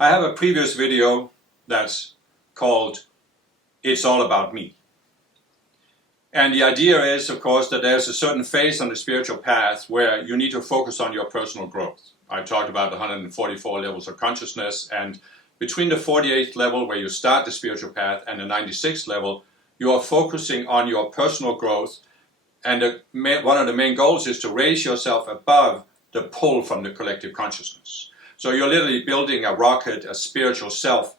I have a previous video that's called It's All About Me. And the idea is, of course, that there's a certain phase on the spiritual path where you need to focus on your personal growth. I talked about the 144 levels of consciousness, and between the 48th level where you start the spiritual path and the 96th level, you are focusing on your personal growth, and one of the main goals is to raise yourself above the pull from the collective consciousness. So you're literally building a rocket, a spiritual self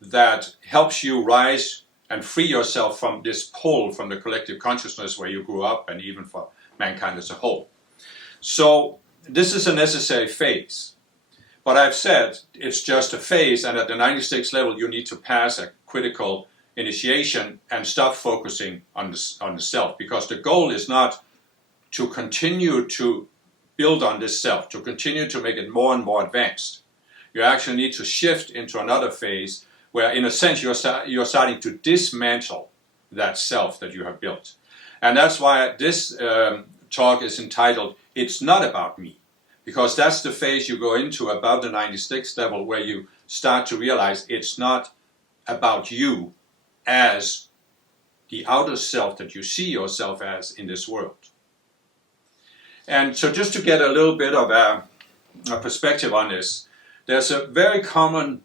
that helps you rise and free yourself from this pull from the collective consciousness where you grew up, and even for mankind as a whole. So this is a necessary phase. But I've said it's just a phase, and at the 96th level you need to pass a critical initiation and stop focusing on the self, because the goal is not to continue to build on this self, to continue to make it more and more advanced. You actually need to shift into another phase where, in a sense, you're starting to dismantle that self that you have built. And that's why this talk is entitled, It's Not About Me. Because that's the phase you go into above the 96th level, where you start to realize it's not about you as the outer self that you see yourself as in this world. And so just to get a little bit of a perspective on this, there's a very common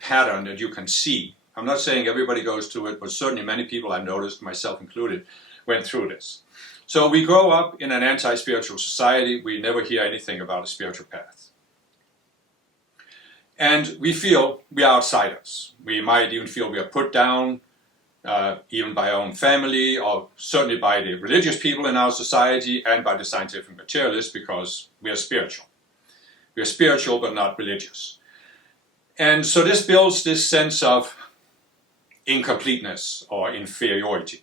pattern that you can see. I'm not saying everybody goes through it, but certainly many people I've noticed, myself included, went through this. So we grow up in an anti-spiritual society. We never hear anything about a spiritual path. And we feel we are outsiders. We might even feel we are put down, even by our own family, or certainly by the religious people in our society, and by the scientific materialists, because we are spiritual. We are spiritual but not religious. And so this builds this sense of incompleteness or inferiority.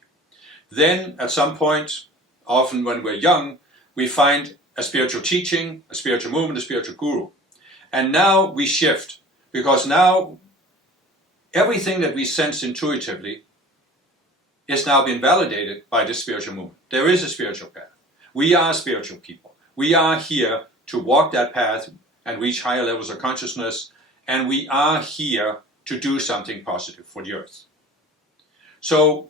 Then at some point, often when we're young, we find a spiritual teaching, a spiritual movement, a spiritual guru. And now we shift, because now everything that we sense intuitively is now being validated by this spiritual movement. There is a spiritual path. We are spiritual people. We are here to walk that path and reach higher levels of consciousness, and we are here to do something positive for the earth. So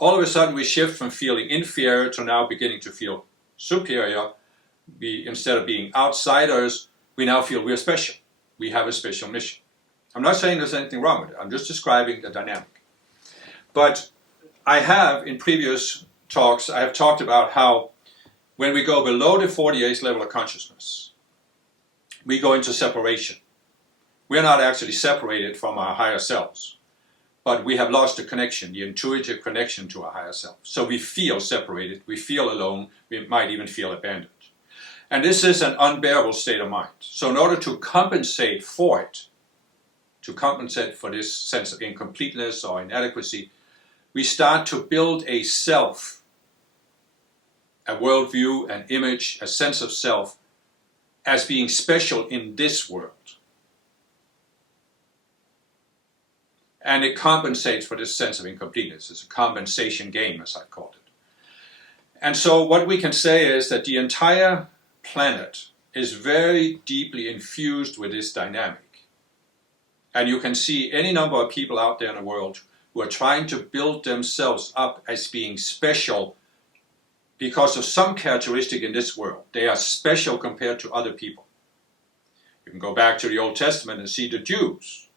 all of a sudden we shift from feeling inferior to now beginning to feel superior. Instead of being outsiders, we now feel we're special. We have a special mission. I'm not saying there's anything wrong with it. I'm just describing the dynamic. But I have, in previous talks, I have talked about how when we go below the 48th level of consciousness, we go into separation. We're not actually separated from our higher selves, but we have lost the connection, the intuitive connection to our higher self. So we feel separated, we feel alone, we might even feel abandoned. And this is an unbearable state of mind. So in order to compensate for it, to compensate for this sense of incompleteness or inadequacy, we start to build a self, a worldview, an image, a sense of self as being special in this world. And it compensates for this sense of incompleteness. It's a compensation game, as I called it. And so what we can say is that the entire planet is very deeply infused with this dynamic. And you can see any number of people out there in the world who are trying to build themselves up as being special because of some characteristic in this world. They are special compared to other people. You can go back to the Old Testament and see the Jews.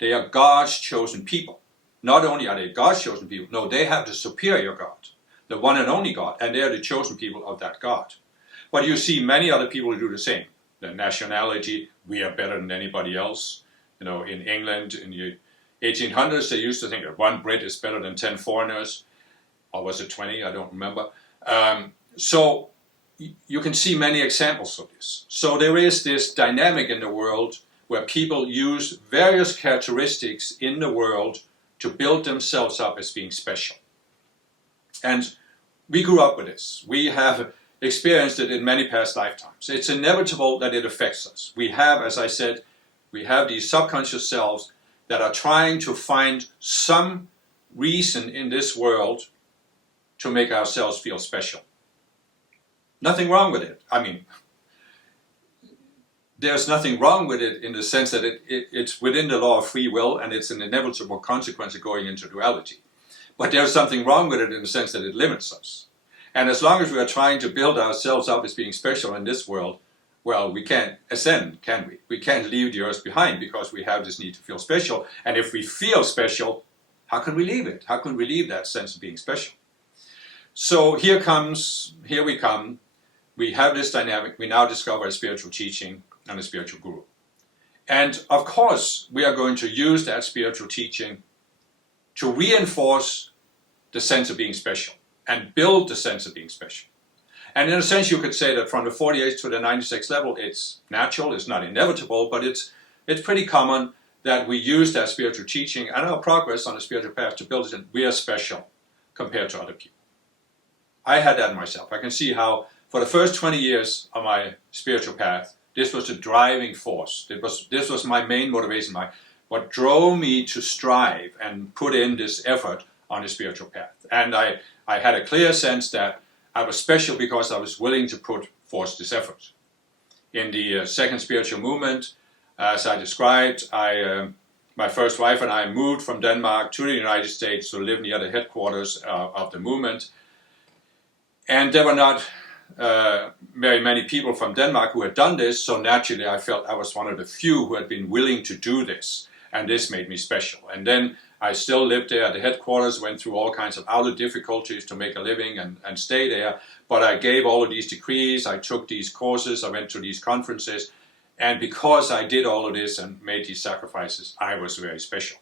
They are God's chosen people. Not only are they God's chosen people, no, they have the superior God, the one and only God, and they are the chosen people of that God. But you see many other people who do the same. The nationality, we are better than anybody else. You know, in England, in the 1800s, they used to think that one Brit is better than 10 foreigners. Or was it 20? I don't remember. So you can see many examples of this. So there is this dynamic in the world where people use various characteristics in the world to build themselves up as being special. And we grew up with this. We have experienced it in many past lifetimes. It's inevitable that it affects us. We have, as I said, we have these subconscious selves that are trying to find some reason in this world to make ourselves feel special. Nothing wrong with it. I mean, there's nothing wrong with it in the sense that it's within the law of free will, and it's an inevitable consequence of going into duality. But there's something wrong with it in the sense that it limits us. And as long as we are trying to build ourselves up as being special in this world, well, we can't ascend, can we? We can't leave the earth behind because we have this need to feel special. And if we feel special, how can we leave it? How can we leave that sense of being special? So here we come. We have this dynamic. We now discover a spiritual teaching and a spiritual guru. And of course, we are going to use that spiritual teaching to reinforce the sense of being special and build the sense of being special. And in a sense, you could say that from the 48th to the 96th level, it's natural, it's not inevitable, but it's pretty common that we use that spiritual teaching and our progress on the spiritual path to build it in. We are special compared to other people. I had that myself. I can see how for the first 20 years of my spiritual path, this was the driving force. This was my main motivation, what drove me to strive and put in this effort on the spiritual path. And I had a clear sense that I was special because I was willing to put forth this effort. In the second spiritual movement, as I described, my first wife and I moved from Denmark to the United States to live near the headquarters of the movement. And there were not very many people from Denmark who had done this, so naturally I felt I was one of the few who had been willing to do this, and this made me special. And then I still lived there at the headquarters, went through all kinds of outer difficulties to make a living and stay there, but I gave all of these decrees, I took these courses, I went to these conferences, and because I did all of this and made these sacrifices, I was very special.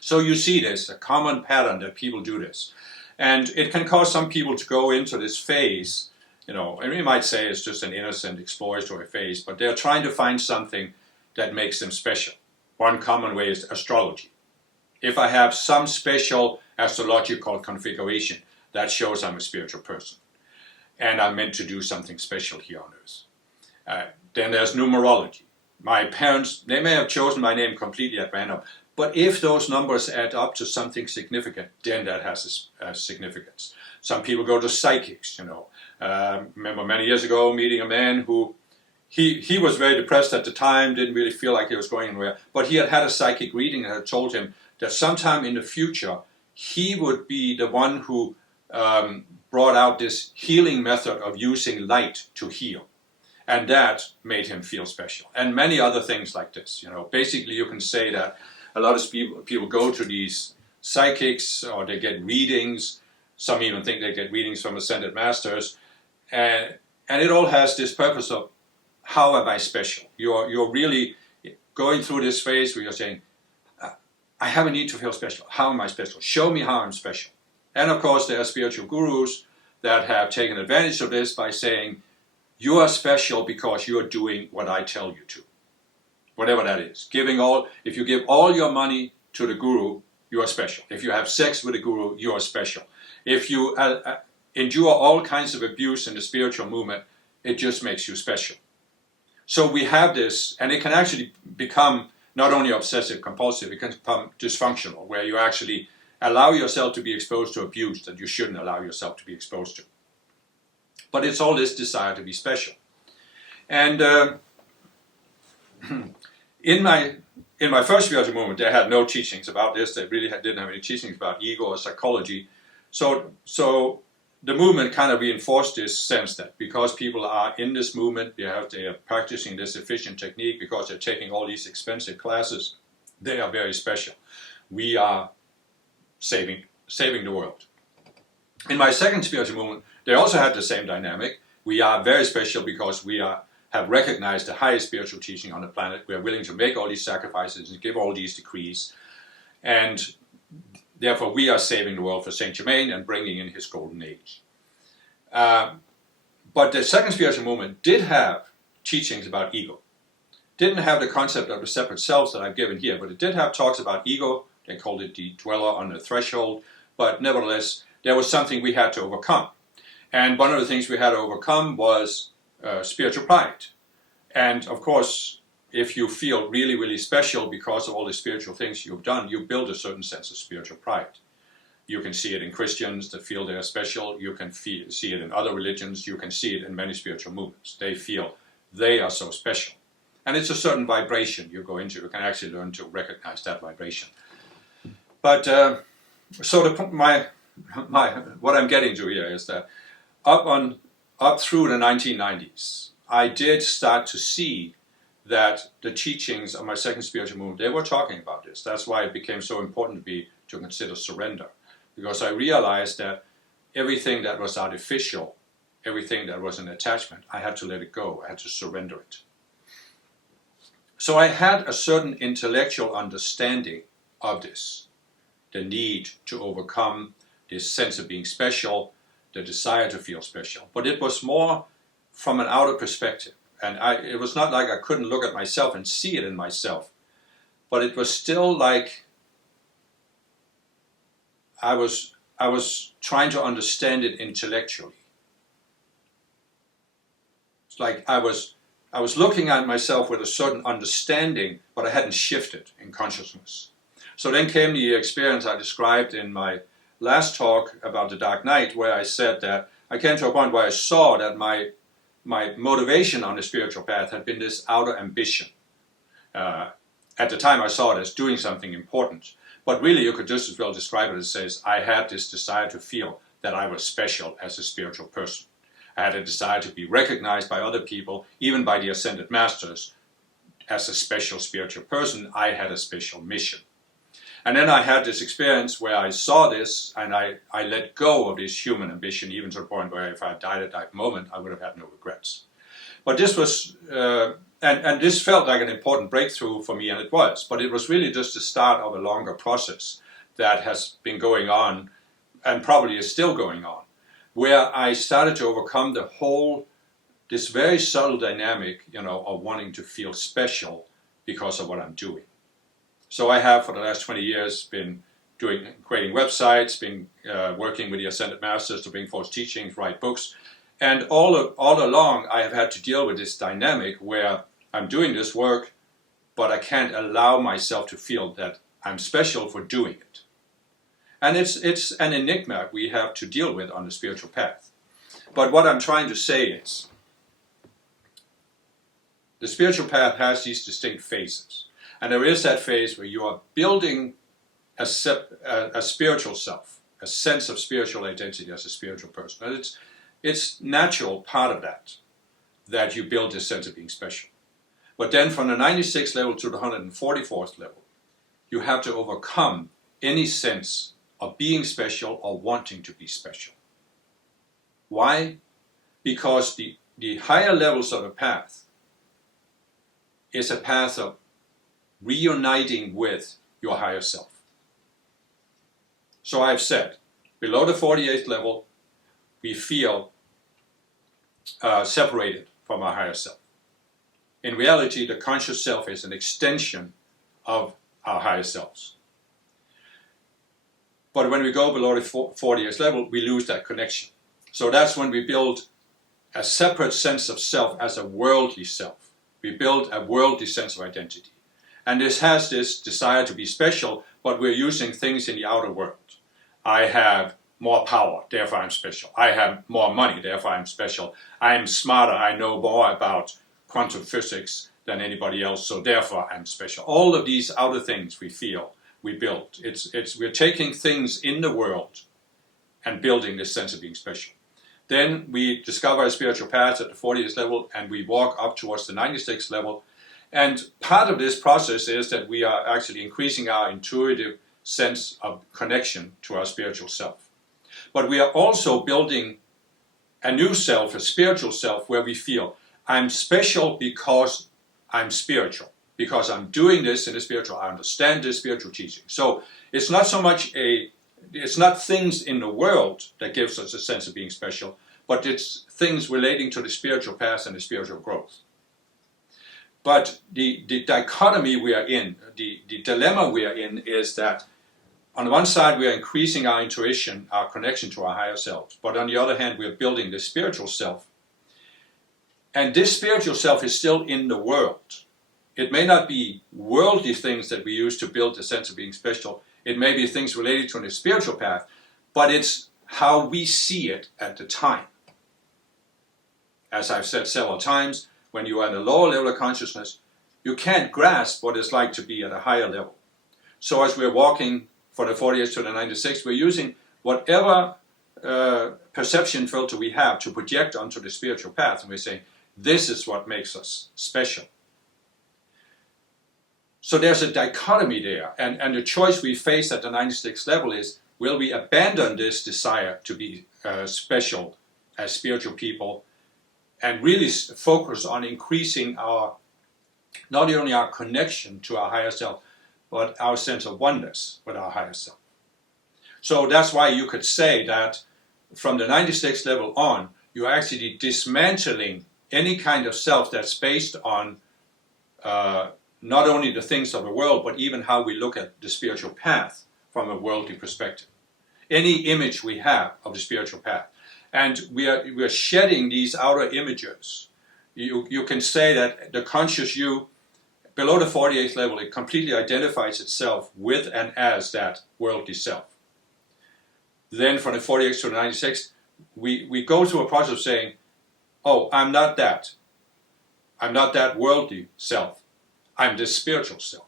So you see this, a common pattern that people do this. And it can cause some people to go into this phase, and we might say it's just an innocent exploratory phase, but they're trying to find something that makes them special. One common way is astrology. If I have some special astrological configuration, that shows I'm a spiritual person. And I'm meant to do something special here on earth. Then there's numerology. My parents, they may have chosen my name completely at random, but if those numbers add up to something significant, then that has a significance. Some people go to psychics, remember many years ago meeting a man who, he was very depressed at the time, didn't really feel like he was going anywhere, but he had had a psychic reading and had told him that sometime in the future, he would be the one who brought out this healing method of using light to heal. And that made him feel special. And many other things like this. Basically you can say that a lot of people go to these psychics or they get readings. Some even think they get readings from ascended masters. And it all has this purpose of, how am I special? You're really going through this phase where you're saying, I have a need to feel special. How am I special? Show me how I'm special. And of course there are spiritual gurus that have taken advantage of this by saying, you are special because you are doing what I tell you to. Whatever that is. If you give all your money to the guru, you are special. If you have sex with the guru, you are special. If you endure all kinds of abuse in the spiritual movement, it just makes you special. So we have this, and it can actually become not only obsessive compulsive, it can become dysfunctional, where you actually allow yourself to be exposed to abuse that you shouldn't allow yourself to be exposed to. But it's all this desire to be special. And in my first spiritual movement, they had no teachings about this. They really didn't have any teachings about ego or psychology. So the movement kind of reinforced this sense that because people are in this movement, they are practicing this efficient technique, because they're taking all these expensive classes, they are very special. We are saving the world. In my second spiritual movement, they also had the same dynamic. We are very special because we have recognized the highest spiritual teaching on the planet. We are willing to make all these sacrifices and give all these decrees. And therefore, we are saving the world for Saint Germain and bringing in his golden age. But the second spiritual movement did have teachings about ego. Didn't have the concept of the separate selves that I've given here, but it did have talks about ego. They called it the dweller on the threshold. But nevertheless, there was something we had to overcome. And one of the things we had to overcome was spiritual pride. And of course, if you feel really, really special because of all the spiritual things you've done, you build a certain sense of spiritual pride. You can see it in Christians that feel they're special. You can see it in other religions. You can see it in many spiritual movements. They feel they are so special. And it's a certain vibration you go into. You can actually learn to recognize that vibration. But so what I'm getting to here is that up through the 1990s, I did start to see that the teachings of my second spiritual movement, they were talking about this. That's why it became so important to consider surrender, because I realized that everything that was artificial, everything that was an attachment, I had to let it go. I had to surrender it. So I had a certain intellectual understanding of this, the need to overcome this sense of being special, the desire to feel special. But it was more from an outer perspective. And it was not like I couldn't look at myself and see it in myself, but it was still like I was trying to understand it intellectually. It's like I was looking at myself with a certain understanding, but I hadn't shifted in consciousness. So then came the experience I described in my last talk about the Dark Night, where I said that I came to a point where I saw that my motivation on the spiritual path had been this outer ambition. At the time I saw it as doing something important, but really you could just as well describe it as says, I had this desire to feel that I was special as a spiritual person. I had a desire to be recognized by other people, even by the Ascended Masters, as a special spiritual person. I had a special mission. And then I had this experience where I saw this and I let go of this human ambition, even to the point where if I had died at that moment, I would have had no regrets. But this was, and this felt like an important breakthrough for me, and it was. But it was really just the start of a longer process that has been going on, and probably is still going on, where I started to overcome this very subtle dynamic, of wanting to feel special because of what I'm doing. So I have, for the last 20 years, been creating websites, been working with the Ascended Masters to bring forth teachings, write books. And all along, I have had to deal with this dynamic where I'm doing this work, but I can't allow myself to feel that I'm special for doing it. And it's an enigma we have to deal with on the spiritual path. But what I'm trying to say is, the spiritual path has these distinct phases. And there is that phase where you are building a spiritual self, a sense of spiritual identity as a spiritual person. And it's natural part of that you build this sense of being special. But then from the 96th level to the 144th level, you have to overcome any sense of being special or wanting to be special. Why? Because the higher levels of the path is a path of reuniting with your higher self. So I've said, below the 48th level, we feel separated from our higher self. In reality, the conscious self is an extension of our higher selves. But when we go below the 40th level, we lose that connection. So that's when we build a separate sense of self as a worldly self. We build a worldly sense of identity. And this has this desire to be special, but we're using things in the outer world. I have more power, therefore I'm special. I have more money, therefore I'm special. I'm smarter, I know more about quantum physics than anybody else, so therefore I'm special. All of these outer things we feel, we build. We're taking things in the world and building this sense of being special. Then we discover a spiritual path at the 40th level, and we walk up towards the 96th level. And part of this process is that we are actually increasing our intuitive sense of connection to our spiritual self. But we are also building a new self, a spiritual self, where we feel I'm special because I'm spiritual, because I'm doing this in the spiritual, I understand this spiritual teaching. So it's not so much it's not things in the world that gives us a sense of being special, but it's things relating to the spiritual path and the spiritual growth. But the dichotomy we are in, the dilemma we are in, is that on the one side we are increasing our intuition, our connection to our higher selves, but on the other hand we are building the spiritual self. And this spiritual self is still in the world. It may not be worldly things that we use to build a sense of being special. It may be things related to the spiritual path, but it's how we see it at the time. As I've said several times, when you are in a lower level of consciousness, you can't grasp what it's like to be at a higher level. So as we're walking from the 48 to the 96, we're using whatever perception filter we have to project onto the spiritual path, and we're saying, this is what makes us special. So there's a dichotomy there, and the choice we face at the 96 level is, will we abandon this desire to be special as spiritual people and really focus on increasing our, not only our connection to our higher self, but our sense of oneness with our higher self. So that's why you could say that from the 96 level on, you're actually dismantling any kind of self that's based on not only the things of the world, but even how we look at the spiritual path from a worldly perspective. Any image we have of the spiritual path. And we are shedding these outer images. You can say that the conscious you, below the 48th level, it completely identifies itself with and as that worldly self. Then from the 48th to the 96, we go through a process of saying, oh, I'm not that. I'm not that worldly self. I'm this spiritual self.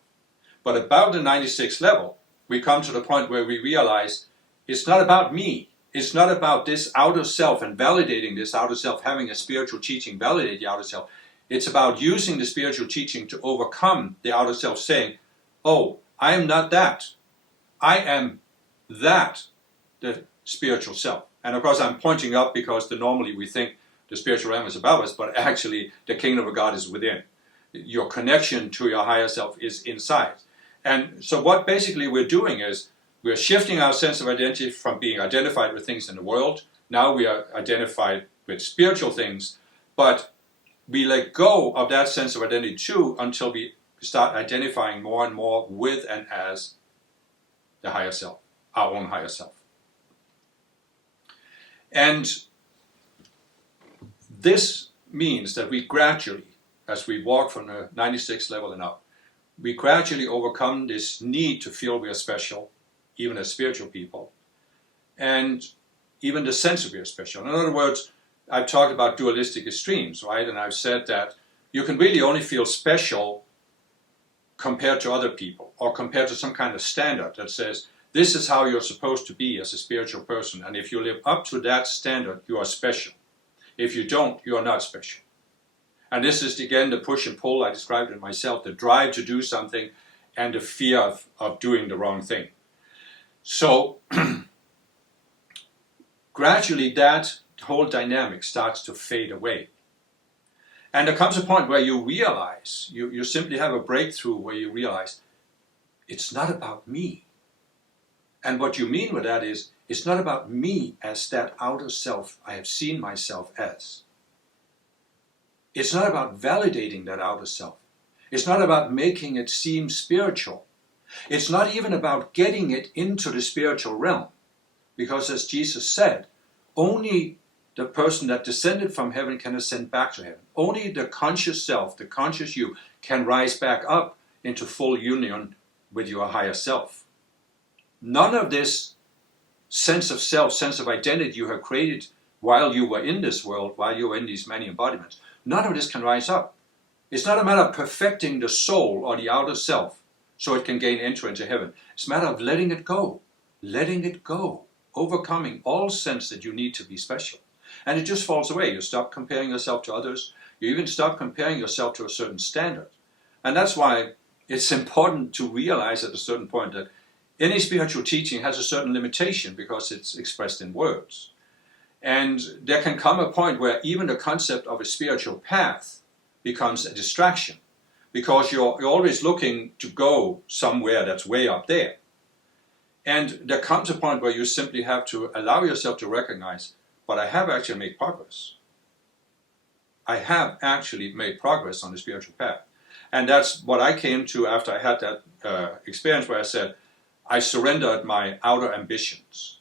But about the 96th level, we come to the point where we realize it's not about me. It's not about this outer self and validating this outer self, having a spiritual teaching validate the outer self. It's about using the spiritual teaching to overcome the outer self, saying, oh, I am not that. I am that, the spiritual self. And of course I'm pointing up because normally we think the spiritual realm is above us, but actually the kingdom of God is within. Your connection to your higher self is inside. And so what basically we're doing is we're shifting our sense of identity from being identified with things in the world. Now we are identified with spiritual things, but we let go of that sense of identity too until we start identifying more and more with and as the higher self, our own higher self. And this means that we gradually, as we walk from the 96th level and up, we gradually overcome this need to feel we are special, even as spiritual people, and even the sense of we are special. In other words, I've talked about dualistic extremes, right? And I've said that you can really only feel special compared to other people, or compared to some kind of standard that says, this is how you're supposed to be as a spiritual person, and if you live up to that standard, you are special. If you don't, you are not special. And this is, again, the push and pull I described in myself, the drive to do something and the fear of doing the wrong thing. So, gradually that whole dynamic starts to fade away. And there comes a point where you realize, you simply have a breakthrough where you realize, it's not about me. And what you mean with that is, it's not about me as that outer self I have seen myself as. It's not about validating that outer self. It's not about making it seem spiritual. It's not even about getting it into the spiritual realm. Because as Jesus said, only the person that descended from heaven can ascend back to heaven. Only the conscious self, the conscious you, can rise back up into full union with your higher self. None of this sense of self, sense of identity you have created while you were in this world, while you were in these many embodiments, none of this can rise up. It's not a matter of perfecting the soul or the outer self so it can gain entry into heaven. It's a matter of letting it go, overcoming all sense that you need to be special. And it just falls away. You stop comparing yourself to others. You even stop comparing yourself to a certain standard. And that's why it's important to realize at a certain point that any spiritual teaching has a certain limitation because it's expressed in words. And there can come a point where even the concept of a spiritual path becomes a distraction because you're always looking to go somewhere that's way up there. And there comes a point where you simply have to allow yourself to recognize, but I have actually made progress. I have actually made progress on the spiritual path. And that's what I came to after I had that experience where I said, I surrendered my outer ambitions.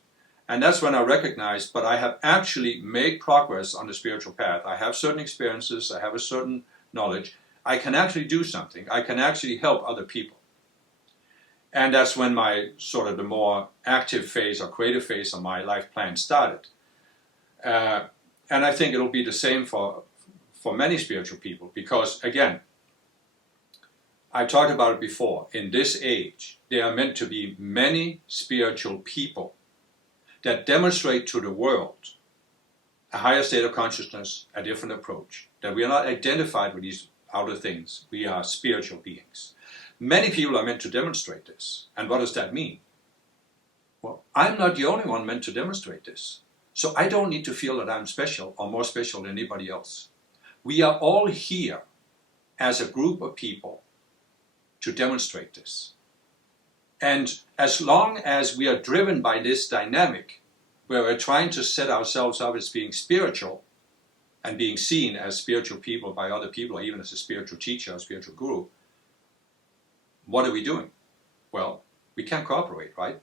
And that's when I recognized, but I have actually made progress on the spiritual path. I have certain experiences, I have a certain knowledge. I can actually do something. I can actually help other people. And that's when my sort of the more active phase or creative phase of my life plan started. And I think it'll be the same for many spiritual people because, again, I talked about it before. In this age, there are meant to be many spiritual people that demonstrate to the world a higher state of consciousness, a different approach, that we are not identified with these outer things. We are spiritual beings. Many people are meant to demonstrate this. And what does that mean? Well, I'm not the only one meant to demonstrate this. So I don't need to feel that I'm special or more special than anybody else. We are all here as a group of people to demonstrate this. And as long as we are driven by this dynamic, where we're trying to set ourselves up as being spiritual and being seen as spiritual people by other people, or even as a spiritual teacher or spiritual guru, what are we doing? Well, we can't cooperate, right?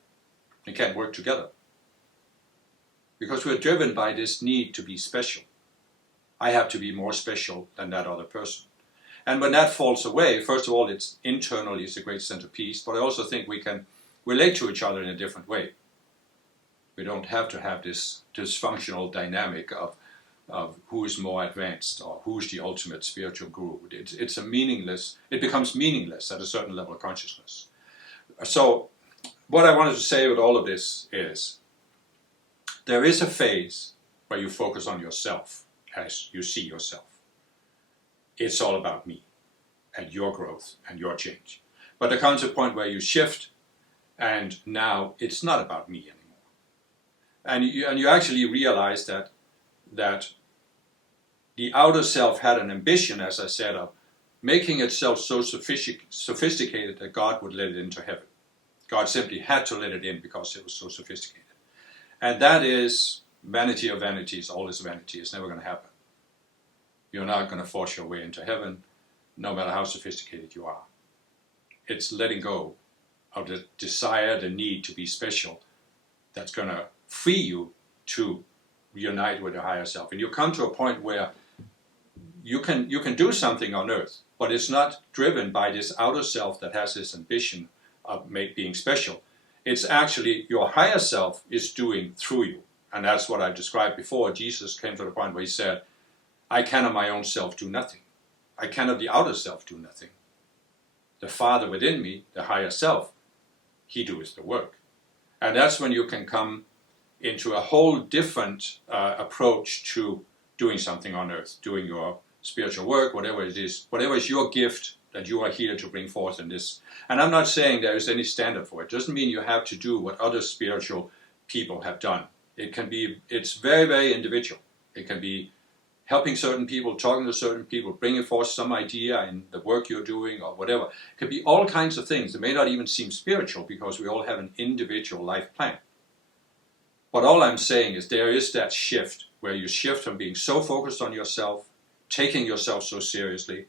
We can't work together. Because we're driven by this need to be special. I have to be more special than that other person. And when that falls away, first of all, it's internally it's a great sense of peace, but I also think we can relate to each other in a different way. We don't have to have this dysfunctional dynamic of who is more advanced or who's the ultimate spiritual guru. It becomes meaningless at a certain level of consciousness. So what I wanted to say with all of this is, there is a phase where you focus on yourself as you see yourself. It's all about me and your growth and your change. But there comes a point where you shift, and now it's not about me anymore. And you actually realize that the outer self had an ambition, as I said, of making itself so sophisticated that God would let it into heaven. God simply had to let it in because it was so sophisticated. And that is vanity of vanities, all is vanity. It's never going to happen. You're not going to force your way into heaven, no matter how sophisticated you are. It's letting go of the desire, the need to be special, that's going to free you to unite with the higher self. And you come to a point where you can do something on earth, but it's not driven by this outer self that has this ambition of being special. It's actually your higher self is doing through you. And that's what I described before. Jesus came to the point where he said, I can of my own self do nothing. I can of the outer self do nothing. The Father within me, the higher self, he doeth the work. And that's when you can come into a whole different approach to doing something on earth, doing your spiritual work, whatever it is, whatever is your gift that you are here to bring forth in this. And I'm not saying there is any standard for it. It doesn't mean you have to do what other spiritual people have done. It's very, very individual. It can be helping certain people, talking to certain people, bringing forth some idea in the work you're doing or whatever. It could be all kinds of things. It may not even seem spiritual because we all have an individual life plan. But all I'm saying is there is that shift where you shift from being so focused on yourself, taking yourself so seriously,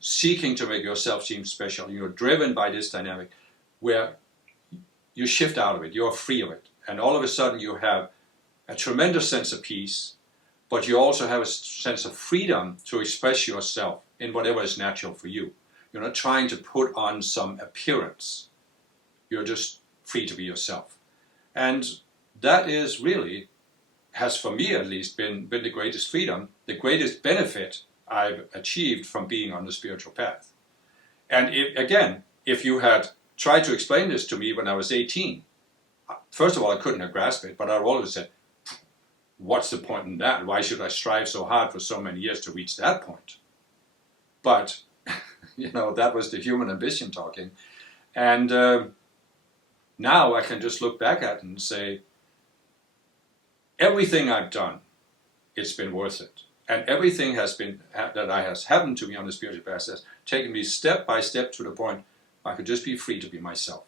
seeking to make yourself seem special. You're driven by this dynamic where you shift out of it. You're free of it. And all of a sudden you have a tremendous sense of peace, but you also have a sense of freedom to express yourself in whatever is natural for you. You're not trying to put on some appearance. You're just free to be yourself. And that is really, has for me at least, been the greatest freedom, the greatest benefit I've achieved from being on the spiritual path. And if you had tried to explain this to me when I was 18, first of all, I couldn't have grasped it, but I've always said, what's the point in that? Why should I strive so hard for so many years to reach that point? But, that was the human ambition talking. And now I can just look back at it and say, everything I've done, it's been worth it. And everything that has happened to me on the spiritual path has taken me step by step to the point I could just be free to be myself.